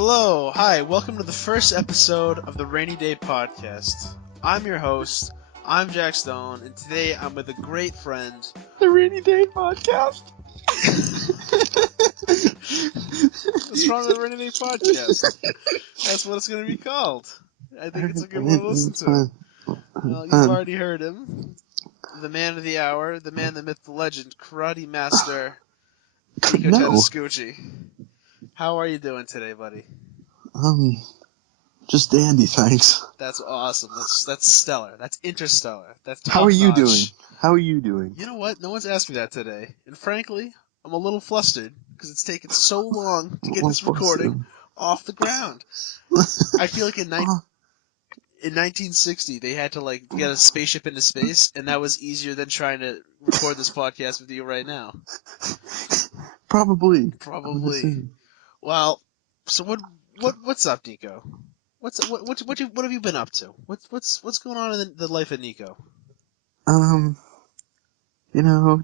Hello, hi, welcome to the first episode of the Rainy Day Podcast. I'm your host, I'm Jack Stone, and today I'm with a great friend. The Rainy Day Podcast? What's wrong with the Rainy Day Podcast? That's what it's going to be called. I think it's a good one to listen to. Well, you've already heard him. The man of the hour, the man, the myth, the legend, karate master, Nico Tedescucci. How are you doing today, buddy? Just dandy, thanks. That's awesome. That's stellar. That's interstellar. That's top How are you notch. doing? How are you doing? You know what? No one's asked me that today. And frankly, I'm a little flustered because it's taken so long to get this recording off the ground. I feel like in 1960, they had to get a spaceship into space, and that was easier than trying to record this podcast with you right now. Probably. Well, so what's up, Nico? What have you been up to? What's going on in the life of Nico?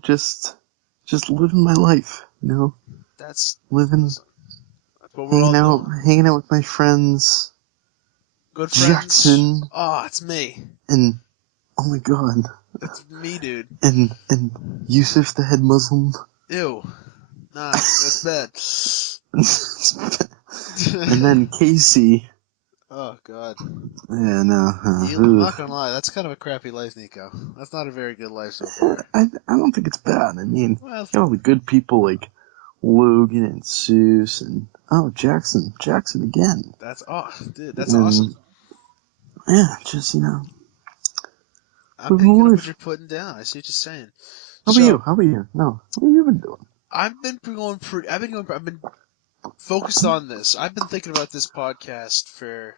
Just living my life. That's what we're hanging out with my friends. Good friends. Jackson. Oh, it's me. And oh my god. It's me, dude. And Yusuf, the head Muslim. Ew. Nah, that's bad. And then Casey. Oh god. Yeah, no. I'm not gonna lie, that's kind of a crappy life, Nico. That's not a very good life so far. I don't think it's bad. I mean, you got all the good people like Logan and Seuss and Jackson again. That's awesome. Yeah, just I'm picking up what you're putting down. I see what you're saying. How about you? No, what have you been doing? I've been focused on this. I've been thinking about this podcast for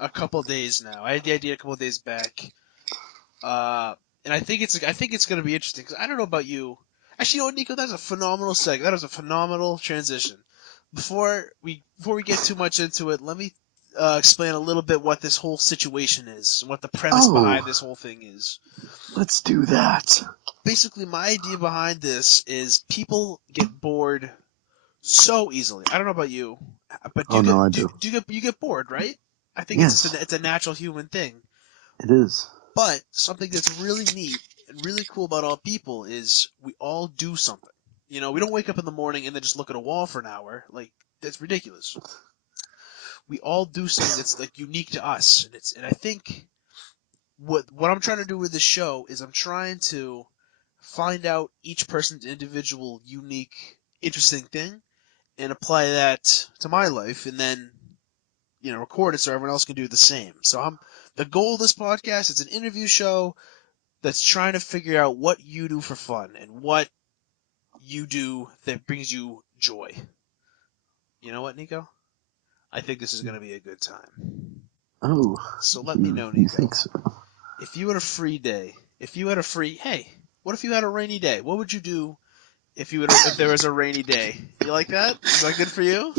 a couple days now. I had the idea a couple of days back, and I think it's going to be interesting because I don't know about you. Actually, you know what, Nico? That's a phenomenal segment. That was a phenomenal transition. Before we get too much into it, let me explain a little bit what this whole situation is and what the premise behind this whole thing is. Let's do that. Basically, my idea behind this is people get bored so easily. I don't know about you, but I do. You get bored, right? I think it's a natural human thing. It is. But something that's really neat and really cool about all people is we all do something. We don't wake up in the morning and then just look at a wall for an hour. That's ridiculous. We all do something that's unique to us, and I think what I'm trying to do with this show is I'm trying to find out each person's individual, unique, interesting thing, and apply that to my life, and then record it so everyone else can do the same. So the goal of this podcast is an interview show that's trying to figure out what you do for fun and what you do that brings you joy. You know what, Nico? I think this is going to be a good time. Oh. So let me know, Nico. You think so? If you had a free day, what if you had a rainy day? What would you do if there was a rainy day? You like that? Is that good for you?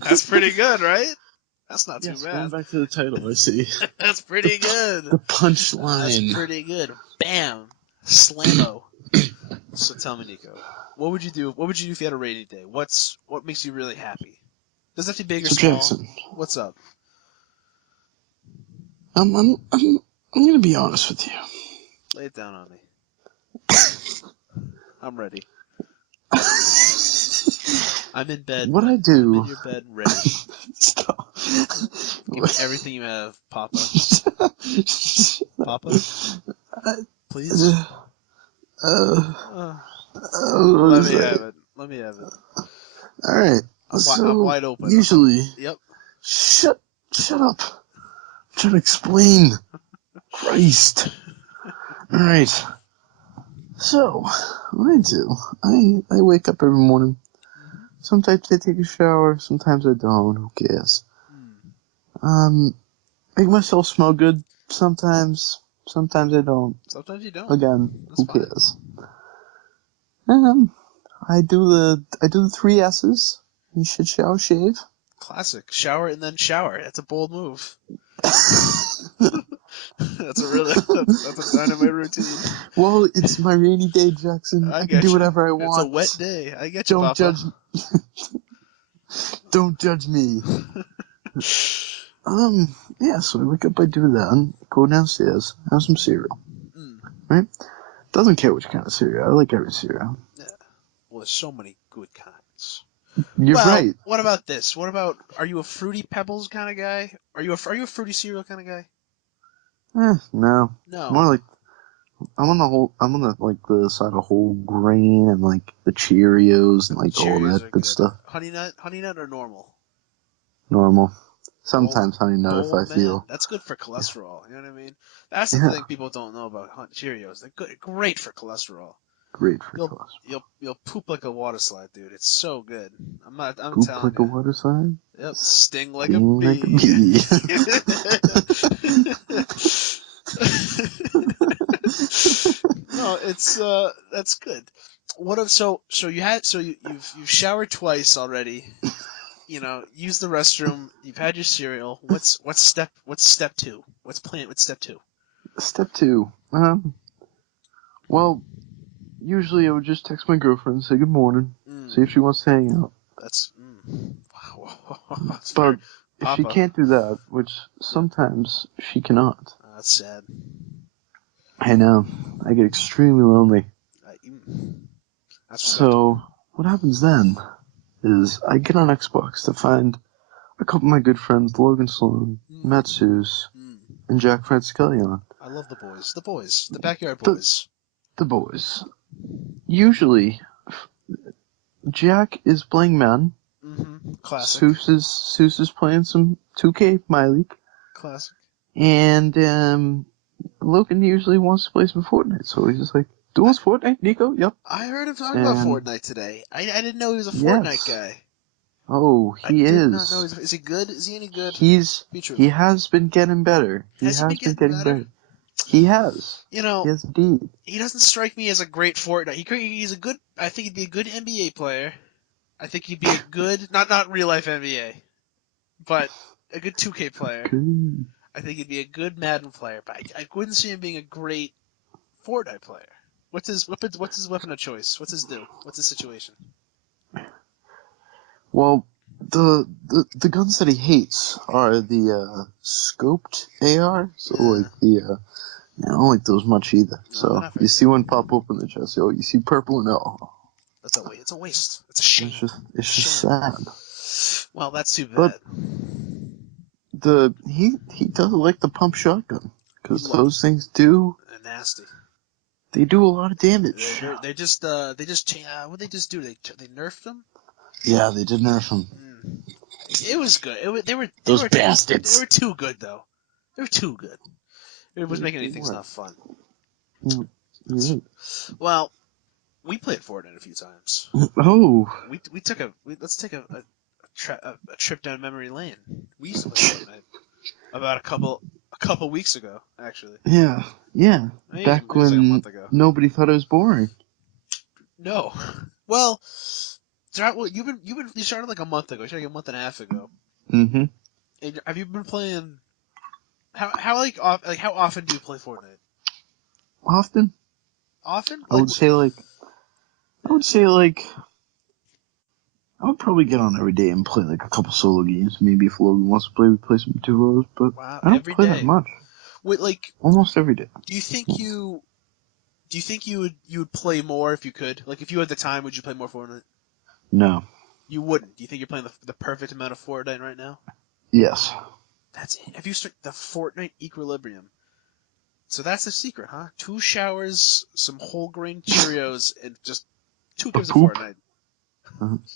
That's pretty good, right? That's not too bad. Going back to the title, I see. That's pretty good. The punchline. That's pretty good. Bam. Slammo. So tell me, Nico, what would you do? What would you do if you had a rainy day? What makes you really happy? Doesn't have to be big or small. Jackson, what's up? I'm gonna be honest with you. Lay it down on me. I'm ready. I'm in bed. What I do? I'm in your bed, ready. Stop. Give me everything you have, Papa. Papa? Please? Let me have it. Alright. I'm wide open. Usually. Yep. Shut up. I'm trying to explain. Christ. Alright. So, what I do, I wake up every morning. Sometimes I take a shower, sometimes I don't, who cares? Make myself smell good sometimes I don't. Sometimes you don't. Again, That's who fine. cares? I do the 3 S's. You should shower, shave. Classic. Shower and then shower. That's a bold move. That's a dynamite routine. Well, it's my rainy day, Jackson. I can do whatever I want. It's a wet day. I get you, Don't Papa. judge. Don't judge me. Yeah, so I wake up, I do that, go downstairs, have some cereal, Mm, right? Doesn't care which kind of cereal, I like every cereal. yeah. Well, there's so many good kinds. You're Well, right. what about this? What about, are you a Fruity Pebbles kind of guy? Are you a Fruity Cereal kind of guy? No. No, More huh? like, I'm on the, like, the side of whole grain and, like, the Cheerios and, like, all Cheerios that are good good. stuff. Honey Nut or normal? Normal. Bold, Sometimes Honey Nut if bold I man. feel. That's good for Yeah. cholesterol. You know what I mean? That's the Yeah. thing people don't know about Cheerios. They're good, great for cholesterol. Great for You'll cholesterol. you'll poop like a water slide, dude. It's so good. I'm Poop telling like a you. water slide, Yep, sting like a sting like a bee. bee. No, it's that's good. What if so you had so you've showered twice already. You know, use the restroom. You've had your cereal. What's step two? What's step two? Step two. Well, usually I would just text my girlfriend and say good morning, see if Mm, she wants to hang out. that's wow. That's very But if she Papa. can't do that, which Yep. sometimes she cannot, That's sad. I know, I get extremely lonely. That's respectable. So what happens then is I get on Xbox to find a couple of my good friends, Logan Sloan, Matt Mm, Suze, mm. and Jack Francescalli on. I love the boys. The boys. The backyard The, boys. the boys. Usually, Jack is playing men. Mm-hmm. Classic. Seuss is playing some 2K My League, Classic. and Logan usually wants to play some Fortnite, so he's just like, "Do I, us Fortnite, Nico?" Yep. I heard him talk about And Fortnite today. I didn't know he was a Fortnite yes, guy. oh, I he did not know. is. Is he good? Is he any good? Be He truthful. has been getting better. He Has he been has been getting getting better? better. He has. You He know, has indeed. he doesn't strike me as a great Fortnite. He's a good. I think he'd be a good NBA player. I think he'd be a good, not real life NBA, but a good 2K player. Good. I think he'd be a good Madden player, but I wouldn't see him being a great Fortnite player. What's his weapon of choice? What's his do? What's his situation? Well, the guns that he hates are the scoped AR, so Yeah. like the I don't like those much either. No, they're So not very you see good. one pop open the chest, oh, you see purple, no, That's a waste. It's a waste. It's a it's shame. just It's a it's just shame. sad. Well, that's too But bad. he doesn't like the pump shotgun He because loves those things do nasty. they do a lot of They're damage. very. They just what they just do? They nerfed them. Yeah, they did nerf them. Mm. It was good. Those They bastards. were too good though. They were too good. It was making They anything's were. not fun. Yeah, you're right. Well, we played Fortnite a few times. Oh, Let's take a trip down memory lane. We used to play Fortnite about a couple weeks ago, actually. yeah, yeah. Maybe it Back was like a when month ago. nobody thought it was boring. No, well, you started like a month ago. You started like a month and a half ago. Mm-hmm. And have you been playing? How often do you play Fortnite? Often, Often? I would say I would say like I would probably get on every day and play like a couple solo games. Maybe if Logan wants to play, we play some duos. But Wow, I don't every play that day. much. Wait, like, Almost every day. do you think you do you think you would play more if you could? Like, if you had the time, would you play more Fortnite? No. You wouldn't. Do you think you're playing the perfect amount of Fortnite right now? Yes. That's it. Have you started the Fortnite equilibrium? So that's the secret, huh? 2 showers, some whole grain Cheerios, and just 2 games of Poop. Fortnite.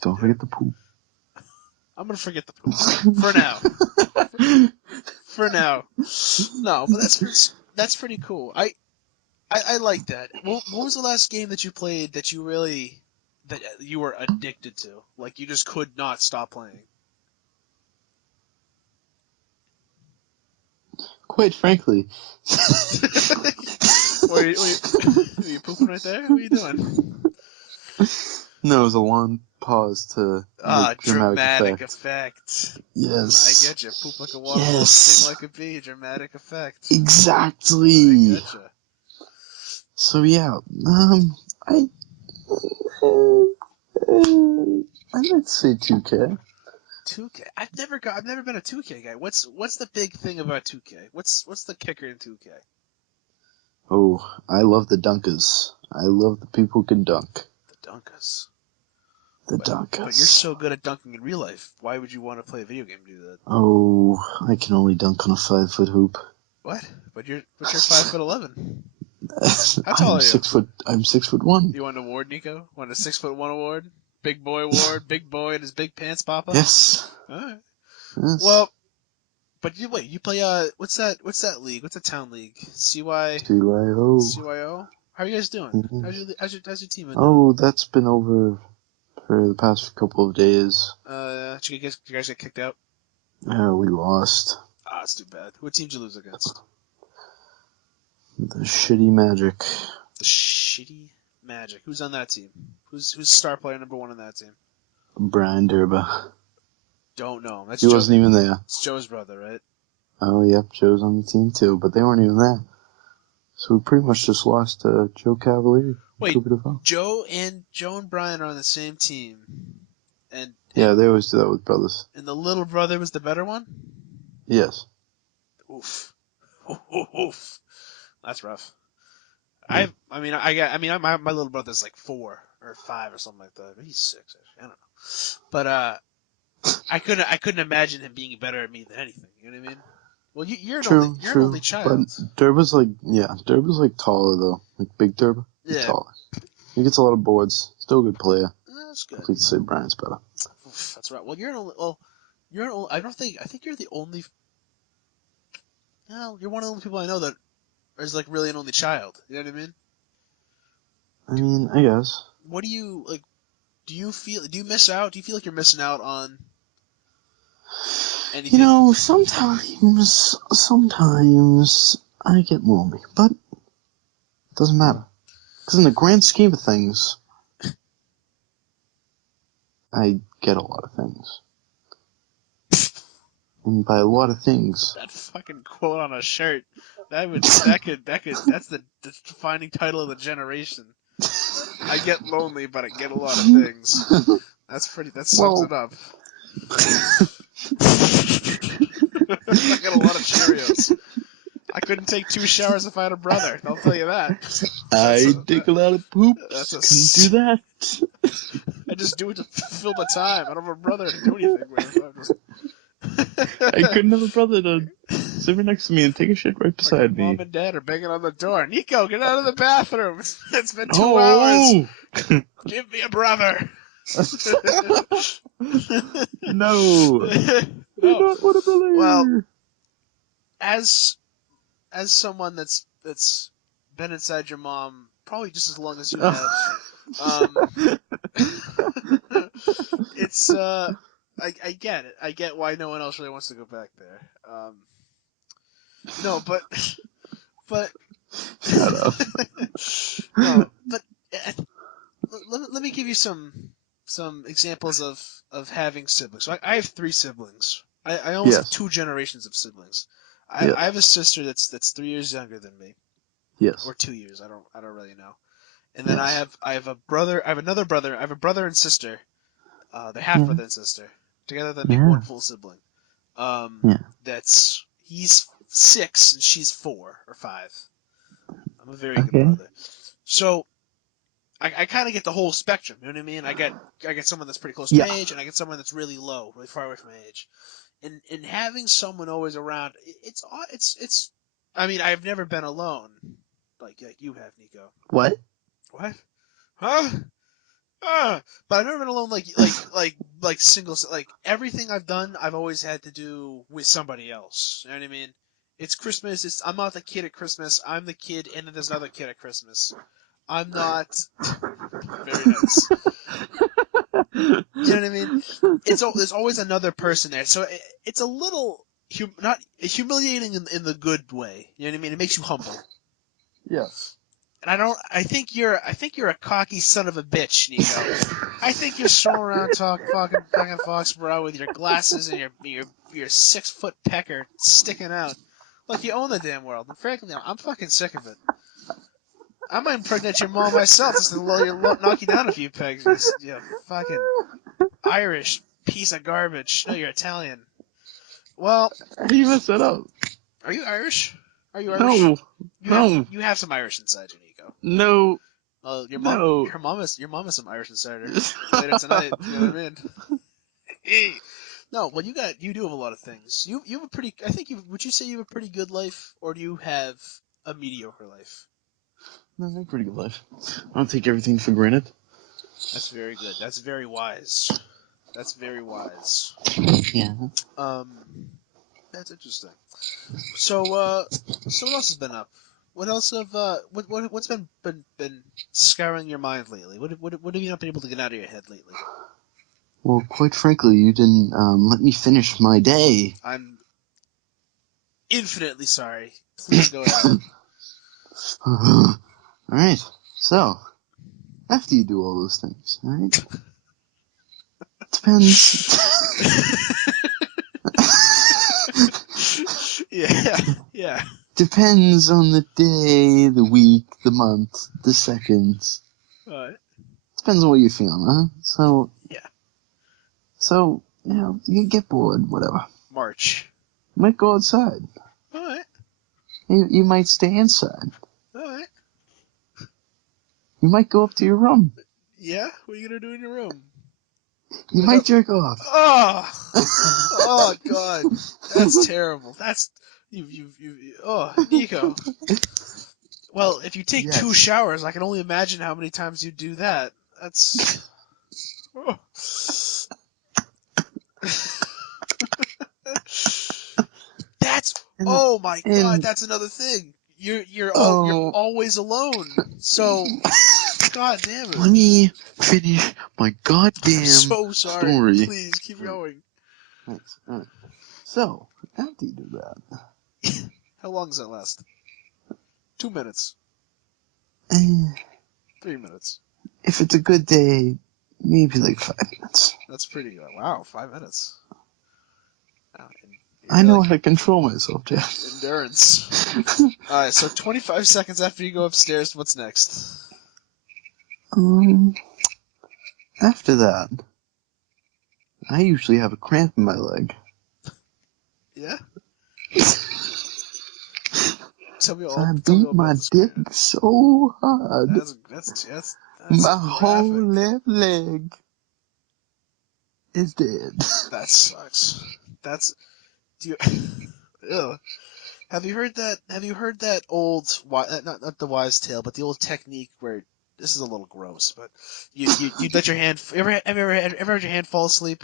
Don't Yeah. forget the poop. I'm gonna forget the poop for now. For now. No, but that's pretty cool. I like that. What was the last game that you played that you were addicted to? Like you just could not stop playing. Quite frankly. Are you pooping right there? What are you doing? No, it was a long pause to Ah, make dramatic dramatic effect. effect. I Yes. get you. Poop like a waterfall, sting Yes. like a bee. Dramatic effect. I Exactly. get you. So yeah, I uh, I'd say 2K. 2K. I've never been a 2K guy. What's the big thing about 2K? What's the kicker in 2K? Oh, I love the dunkers. I love the people who can dunk. The dunkers. The But you're dunkers. so good at dunking in real life. Why would you want to play a video game to do that? Oh, I can only dunk on a 5-foot hoop. What? But you're 5'11". How tall I'm are you? 6 foot. I'm 6'1". You want an award, Nico? Want a 6'1" award? Big boy award? Big boy and his big pants, Papa? Yes. Alright. Yes. Well, but you play what's that league? What's the town league? CYO. CYO? How are you guys doing? Mhm. How's your team been doing? Oh, that's been over for the past couple of days. Did you guys get kicked out? We lost. Ah, it's too bad. What team did you lose against? The shitty Magic. The shitty Magic. Who's on that team? Who's star player number 1 on that team? Brian Durba. Don't know. That's He wasn't even there. It's Joe's brother, right? Oh, yep, Joe's on the team too, but they weren't even there. So we pretty much just lost to Joe Cavalier. Wait, Joe and Brian are on the same team, and yeah, they always do that with brothers. And the little brother was the better one. Yes. Oof. Oof. That's rough. Yeah. My little brother's like 4 or 5 or something like that. Maybe he's 6. Actually. I don't know. But I couldn't imagine him being better at me than anything. You know what I mean? Well, you're an only child. But Durba's like taller though, like big Durba. He's taller. He gets a lot of boards. Still a good player. That's good. I'd like to say Brian's better. Oof, that's right. Well, you're an only. I think you're the only. No, you're one of the only people I know that is like really an only child. You know what I mean? I mean, I guess. What do you like? Do you miss out? Do you feel like you're missing out on anything? You know, sometimes I get lonely, but it doesn't matter. Because in the grand scheme of things, I get a lot of things. And by a lot of things... That fucking quote on a shirt, that's the defining title of the generation. I get lonely, but I get a lot of things. That sums it up. I got a lot of Cheerios. I couldn't take 2 showers if I had a brother. I'll tell you that. I dig a lot of poops. Couldn't do that. I just do it to fill the time. I don't have a brother to do anything with. I couldn't have a brother to sit right next to me and take a shit right beside me. Mom and Dad are banging on the door. Nico, get out of the bathroom. It's been 2 hours. Give me a brother. No. I don't want a brother. Well, as someone that's been inside your mom probably just as long as you have, it's I get it. I get why no one else really wants to go back there. No, but shut up. No, but let me give you some examples of having siblings. So I have 3 siblings. I almost have 2 generations of siblings. I have a sister that's 3 years younger than me. Yes. Or 2 years. I don't really know. And then I have a brother. I have another brother. I have a brother and sister. They're half brother and sister. Together they make one full sibling. He's 6 and she's 4 or 5. I'm a very good brother. So I kind of get the whole spectrum. You know what I mean? I get someone that's pretty close to my age, and I get someone that's really low, really far away from my age. And having someone always around, it's. I mean, I've never been alone, like you have, Nico. What? Huh? But I've never been alone like single. Like everything I've done, I've always had to do with somebody else. You know what I mean? It's Christmas. I'm not the kid at Christmas. I'm the kid, and then there's another kid at Christmas. I'm not. Very nice. You know what I mean? There's always another person there, so it's a little not humiliating in the good way. You know what I mean? It makes you humble. Yes. And I think you're a cocky son of a bitch, Nico. I think you're strolling around fucking Foxborough with your glasses and your 6-foot pecker sticking out like you own the damn world. And frankly, I'm fucking sick of it. I might impregnate your mom myself just to knock you down a few pegs. You fucking Irish piece of garbage. No, you're Italian. Well, How do you mess that up? are you Irish? Are you Irish? No, no, You have some Irish inside you, Nico. no, Well, no. your mom is some Irish insider. Later tonight, you know what I mean? Hey. No, well, you do have a lot of things. You have a pretty. I think you would you say you have a pretty good life, or do you have a mediocre life? No, I have a pretty good life. I don't take everything for granted. That's very good. That's very wise. That's very wise. Yeah. Um, that's interesting. So, so what else has been up? What else have what's been scouring your mind lately? What have you not been able to get out of your head lately? Well, quite frankly, you didn't let me finish my day. I'm infinitely sorry. Please go ahead. Alright, so, after you do all those things, alright? Depends. Yeah, yeah. Depends on the day, the week, the month, the seconds. Alright. Depends on what you're feeling, huh? Yeah. So, you get bored, whatever. March. You might go outside. Alright. You might stay inside. Alright. You might go up to your room. Yeah? What are you gonna do in your room? You Look up. might jerk off. Oh! Oh, God. That's terrible. That's. Oh, Nico. Well, if you take two Yes. showers, I can only imagine how many times you do that. That's. Oh. That's. And, Oh my God! and That's another thing. You're oh, always alone. So, God damn it. let me finish my I'm goddamn so sorry. story. Please keep going. Thanks. All right. So, after you do that, How long does that last? 2 minutes. eh, 3 minutes. if it's a good day, maybe like 5 minutes. That's pretty good. Wow, 5 minutes. Wow, I you're know like how to control myself, Jack. endurance. All right, so 25 seconds after you go upstairs, what's next? um, after that, I usually have a cramp in my leg. Yeah. Tell me So all. I Tell me beat all about my this. dick so hard, That's my whole graphic. left leg is dead. That sucks. That's do you. Ugh. Have you heard that? Have you heard that old not the wise tale, but the old technique where this is a little gross, but you let your hand. Ever had your hand fall asleep?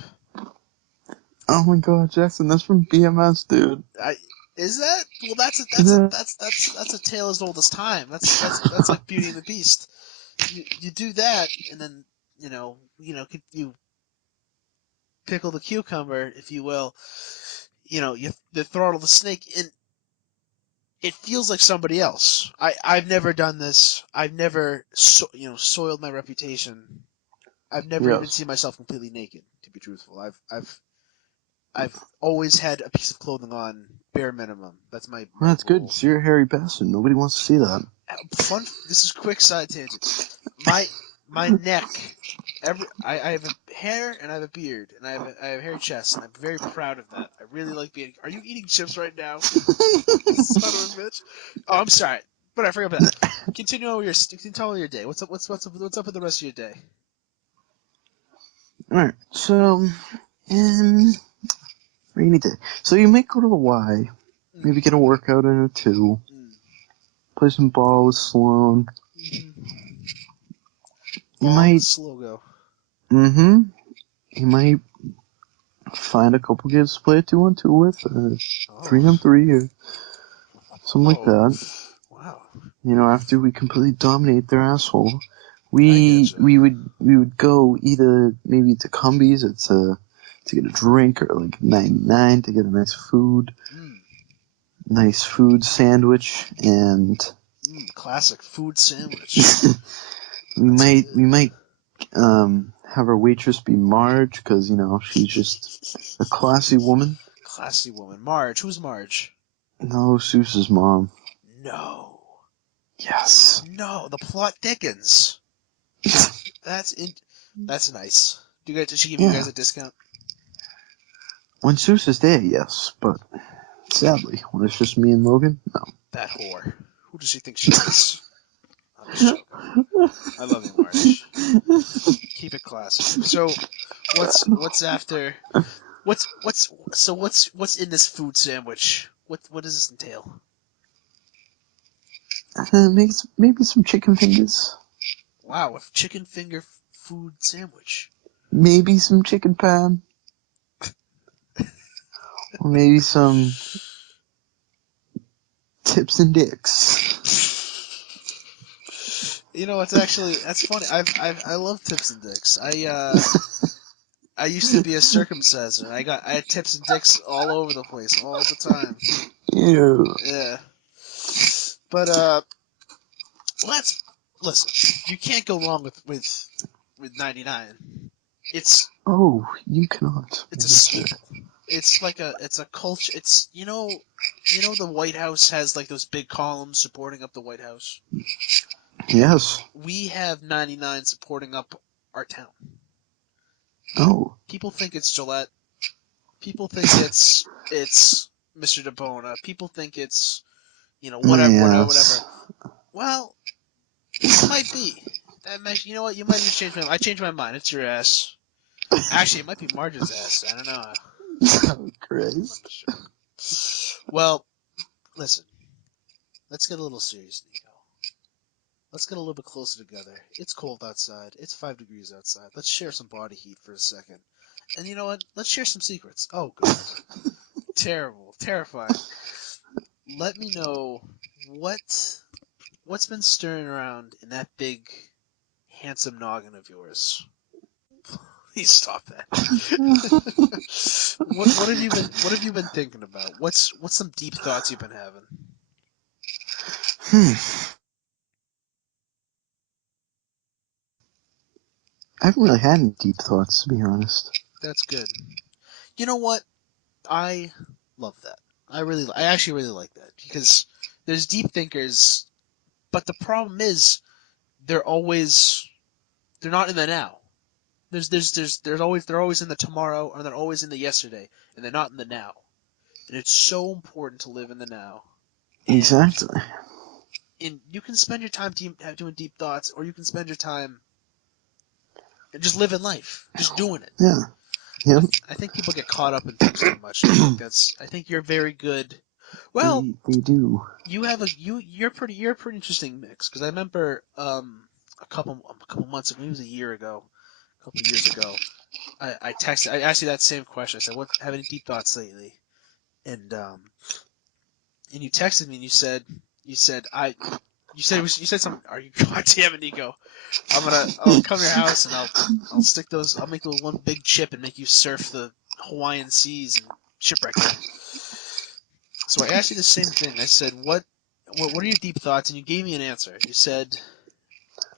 Oh my god, Jackson, that's from BMS, dude. I is that well? Yeah. That's a tale as old as time. That's like Beauty and the Beast. You do that, and then you pickle the cucumber, if you will. You throttle the snake, and it feels like somebody else. I've never done this. I've never soiled my reputation. I've never even Yes. seen myself completely naked. To be truthful, I've always had a piece of clothing on, bare minimum. That's my Well, that's good. rule. 'Cause you're a hairy bastard. Nobody wants to see that. Fun. This is quick side tangent. My neck. I have a hair and I have a beard and I have a hairy chest and I'm very proud of that. I really like being. Are you eating chips right now? Son of a bitch. Oh, I'm sorry, but I forgot about that. Continue on with your day. What's up with the rest of your day? Alright, so, um, rainy day. So you might go to the Y, Mm, maybe get a workout in or two, mm, play some ball with Sloan. mm-hmm. You Ball with might, Slogo. you might find a couple kids to play a 2-on-2 with, or Oh, 3-on-3, or something like oh, that. wow. After we completely dominate their asshole, I we getcha. we would we would go either maybe to Cumbies or to get a drink, or like 99 to get a Mm, nice food sandwich, and classic food sandwich. we That's might good. we might have our waitress be Marge, because she's just a classy woman. Classy woman. Marge. Who's Marge? No, Sousa's mom. No. Yes. No. The plot thickens. That's in. That's nice. Does she give you Yeah. guys a discount? When Sousa's there, yes, but sadly, when it's just me and Logan, no. That whore. Who does she think she is? I'm just joking. I love you, Marsh. Keep it classy. So, what's after? What's in this food sandwich? What does this entail? Maybe some chicken fingers. Wow, a chicken finger food sandwich. Maybe some chicken parm. Or maybe some tips and dicks. You know, that's funny. I love tips and dicks. I used to be a circumciser. I had tips and dicks all over the place all the time. Ew. Yeah. But let's listen. You can't go wrong with 99. It's Oh, you cannot. it's a staple. It's a culture. It's the White House has like those big columns supporting up the White House. Yes. We have 99 supporting up our town. Oh. People think it's Gillette. People think it's Mr. Bona. People think it's whatever. Yes. Well, it might be. You know what? You might have changed my mind. I changed my mind. It's your ass. Actually, it might be Marge's ass. I don't know. Oh, Christ. Well, listen. Let's get a little serious, Nico. Let's get a little bit closer together. It's cold outside. It's 5 degrees outside. Let's share some body heat for a second. And you know what? Let's share some secrets. Oh, God. Terrible. Terrifying. Let me know what's been stirring around in that big, handsome noggin of yours. Please stop that. What have you been thinking about? What's some deep thoughts you've been having? Hmm. I haven't really had any deep thoughts, to be honest. That's good. You know what? I love that. I actually really like that because there's deep thinkers, but the problem is they're always they're not in the now. They're always in the tomorrow or they're always in the yesterday and they're not in the now. And it's so important to live in the now. And Exactly. you can spend your time doing deep thoughts or you can spend your time just living life, just doing it. Yeah. Yep. I think people get caught up in things too much. I think you're very good. Well, They do. you're a pretty interesting mix because I remember a couple months ago, maybe it was a year ago, a couple years ago, I asked you that same question. I said, "What have any deep thoughts lately?" And you texted me and you said something. Are you God damn it, Nico? I'll come to your house and I'll make the one big chip and make you surf the Hawaiian seas and shipwreck it. So I asked you the same thing. I said, what are your deep thoughts? And you gave me an answer. You said,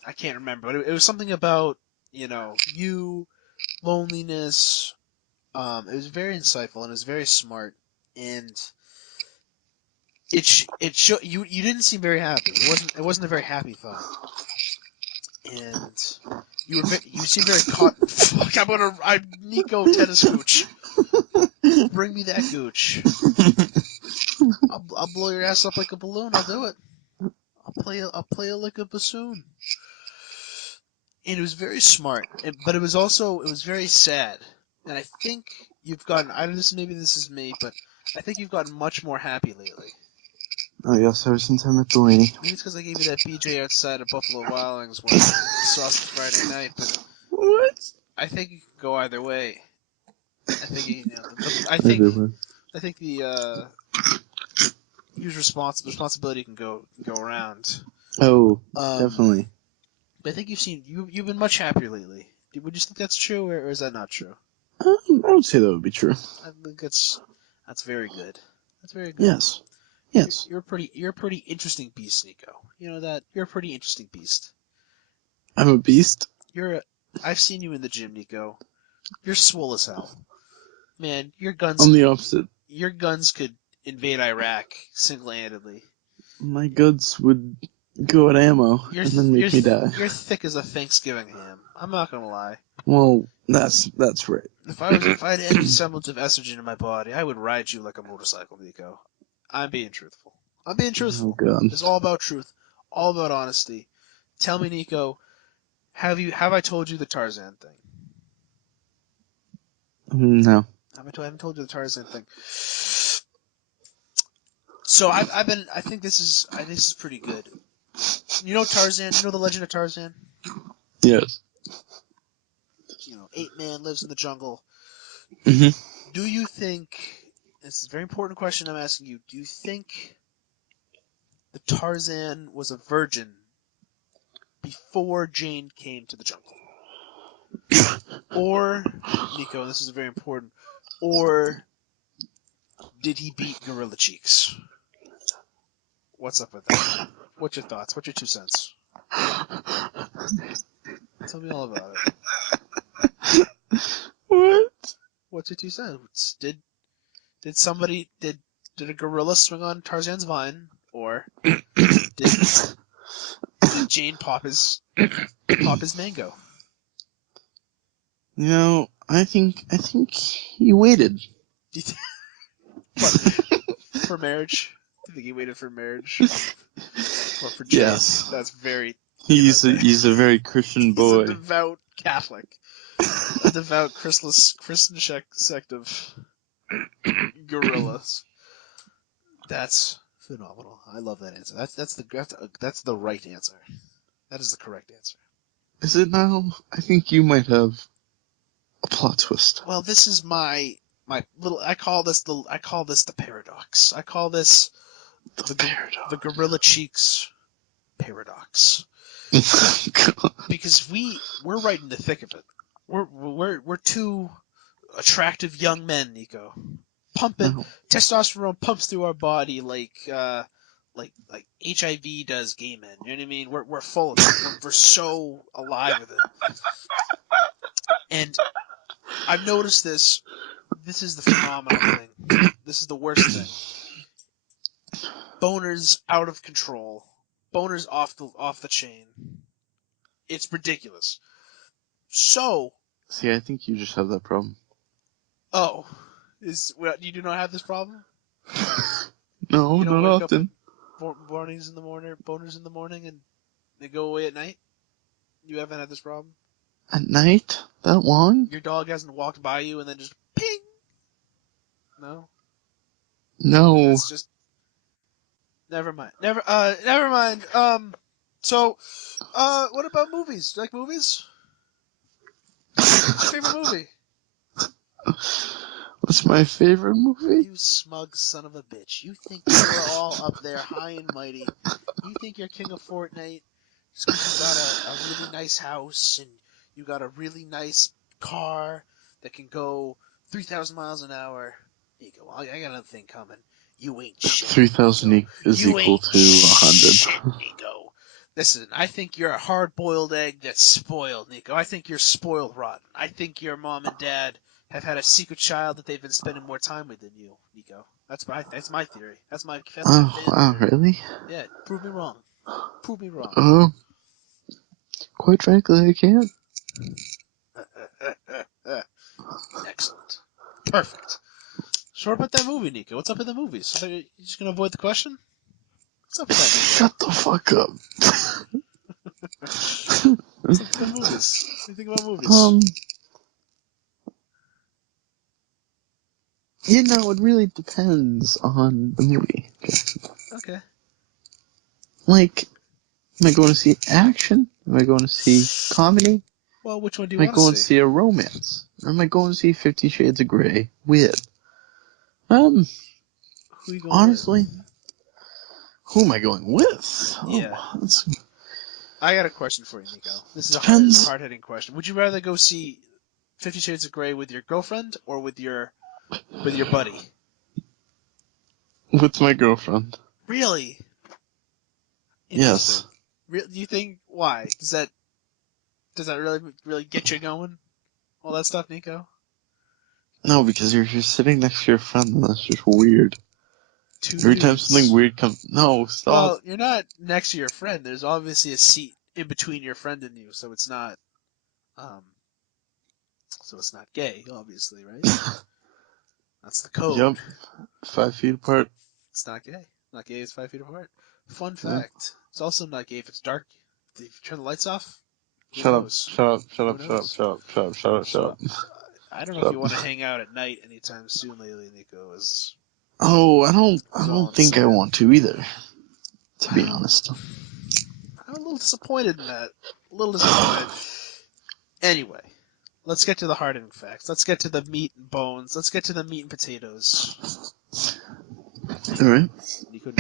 I can't remember, but it was something about, you, loneliness. It was very insightful and it was very smart. And it showed you didn't seem very happy. It wasn't a very happy thought. And you seem very caught. Fuck, I'm Nico tennis gooch. Bring me that gooch. I'll blow your ass up like a balloon. I'll do it. I'll play it like a bassoon. And it was very smart, but it was very sad. And I think you've gotten. I don't know. Maybe this is me, but I think you've gotten much more happy lately. Oh, yes, ever since I met Delaney. Maybe it's because I gave you that BJ outside of Buffalo Wild Wings when I saw us Friday night, but What? I think you can go either way. I think Everyone. I think the huge responsibility can go around. Oh, Um, definitely. but I think you've been much happier lately. Would you think that's true, or is that not true? I would say that would be true. I think that's very good. That's very good. Yes. Yes. You're a pretty interesting beast, Nico. You know that you're a pretty interesting beast. I'm a beast. I've seen you in the gym, Nico. You're swole as hell, man. I'm the opposite. Your guns could invade Iraq single-handedly. My guts would go at ammo and then make me die. You're thick as a Thanksgiving ham. I'm not gonna lie. Well, that's right. If I had any semblance of estrogen in my body, I would ride you like a motorcycle, Nico. I'm being truthful. I'm being Oh truthful. God. It's all about truth, all about honesty. Tell me, Nico, have I told you the Tarzan thing? No. I haven't told you the Tarzan thing. So I think this is pretty good. You know Tarzan? You know the legend of Tarzan? Yes. Ape man lives in the jungle. hmm Do you think, this is a very important question I'm asking you, do you think the Tarzan was a virgin before Jane came to the jungle? Or, Nico, this is very important, or did he beat Gorilla Cheeks? What's up with that? What's your thoughts? What's your 2 cents? Tell me all about it. What? What's your 2 cents? Did a gorilla swing on Tarzan's vine, or did did Jane pop his mango? I think he waited. Do you think, what, for marriage? Do you think he waited for marriage? Or for Jane? Yes. That's very. He's a very Christian He's a boy. devout Catholic. A devout Christian sect of gorillas. That's phenomenal. I love that answer. That's the right answer. That is the correct answer. Is it now? I think you might have a plot twist. Well, this is my little. I call this the paradox. I call this the Gorilla Cheeks paradox. Because we're right in the thick of it. We're two attractive young men, Nico. Pumping No. testosterone pumps through our body like HIV does gay men. You know what I mean? We're full of it. We're so alive with it. And I've noticed this. This is the phenomenal thing. This is the worst thing. Boners out of control. Boners off the chain. It's ridiculous. So, See, I think you just have that problem. oh, you do not have this problem? No, You don't not wake up often. with boners in the morning, and they go away at night? You haven't had this problem? At night? That long? Your dog hasn't walked by you and then just ping? No? No. That's just never mind. Never mind. So, what about movies? Do you like movies? What's your favorite movie? What's my favorite movie? You smug son of a bitch. You think you're all up there high and mighty. You think you're king of Fortnite just because you got a really nice house and you got a really nice car that can go 3,000 miles an hour. Nico, I got another thing coming. You ain't shit. 3,000 Nico. is You equal ain't to shit, 100. Nico. Listen, I think you're a hard-boiled egg that's spoiled, Nico. I think you're spoiled rotten. I think your mom and dad have had a secret child that they've been spending more time with than you, Nico. That's my theory. That's my fan Wow, theory. really? Yeah, prove me wrong. Prove me wrong. Oh, quite frankly, I can't. Excellent. Perfect. So what about that movie, Nico? What's up with the movies? You're just gonna avoid the question? What's up with that, Nico? Shut the fuck up. What's up with the movies? What do you think about movies? It really depends on the movie. Okay. Like, am I going to see action? Am I going to see comedy? Well, which one do you Am I want to going to see? see a romance? Or am I going to see 50 Shades of Grey with? Who are you going Honestly, with? who am I going with? Yeah. I got a question for you, Nico. This is a Depends. hard-hitting question. Would you rather go see 50 Shades of Grey with your girlfriend or with your buddy? With my girlfriend. Really? Yes. Interesting. Do you think why? Does that really get you going? All that stuff, Nico? No, because you're just sitting next to your friend, and that's just weird. Two Every time dudes. something weird comes, no, stop. Well, you're not next to your friend. There's obviously a seat in between your friend and you, so it's not. Um, so it's not gay, obviously, right? That's the code. Yep. 5 feet apart. It's not gay. Not gay is 5 feet apart. Fun Yeah. fact. It's also not gay if it's dark. If you turn the lights off, who Shut up. knows? Shut up. Shut Who up. Shut up. knows? Shut up. Shut up. Shut up. Shut So up. I don't know Shut if up. you want to hang out at night anytime soon lately, Nico. Is Oh, I don't. I is all don't I'm think I saying. want to either. To be honest. I'm a little disappointed in that. A little disappointed. Anyway, let's get to the hard facts. Let's get to the meat and bones. Let's get to the meat and potatoes. All right. Nico.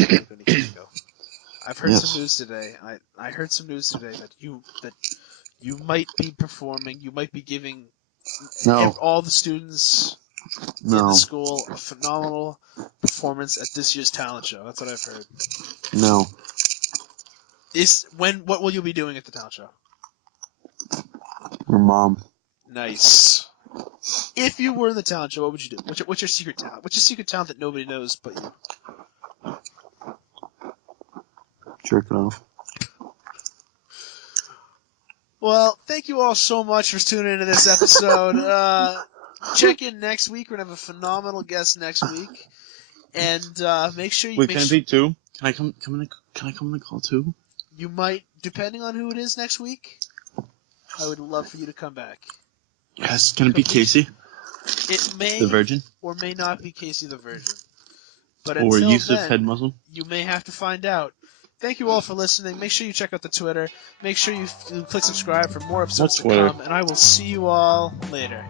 I've heard some Yes. news today. I heard some news today that you might be performing. You might be giving No. all the students in the No. school a phenomenal performance at this year's talent show. That's what I've heard. No. What will you be doing at the talent show? Your mom. Nice. If you were in the talent show, what would you do? What's your secret talent? What's your secret talent that nobody knows but you? Jerk it off. Well, thank you all so much for tuning into this episode. Check in next week. We're gonna have a phenomenal guest next week, and make sure you Wait, can it be two? Can I come? Can I come in the call too? you might, depending on who it is next week. I would love for you to come back. Yes. Can it be Casey, It the may Virgin, or may not be Casey the Virgin, but or until Yusuf Head then, Muslim? you may have to find out. Thank you all for listening. Make sure you check out the Twitter. Make sure you click subscribe for more episodes What's to Twitter? come, and I will see you all later.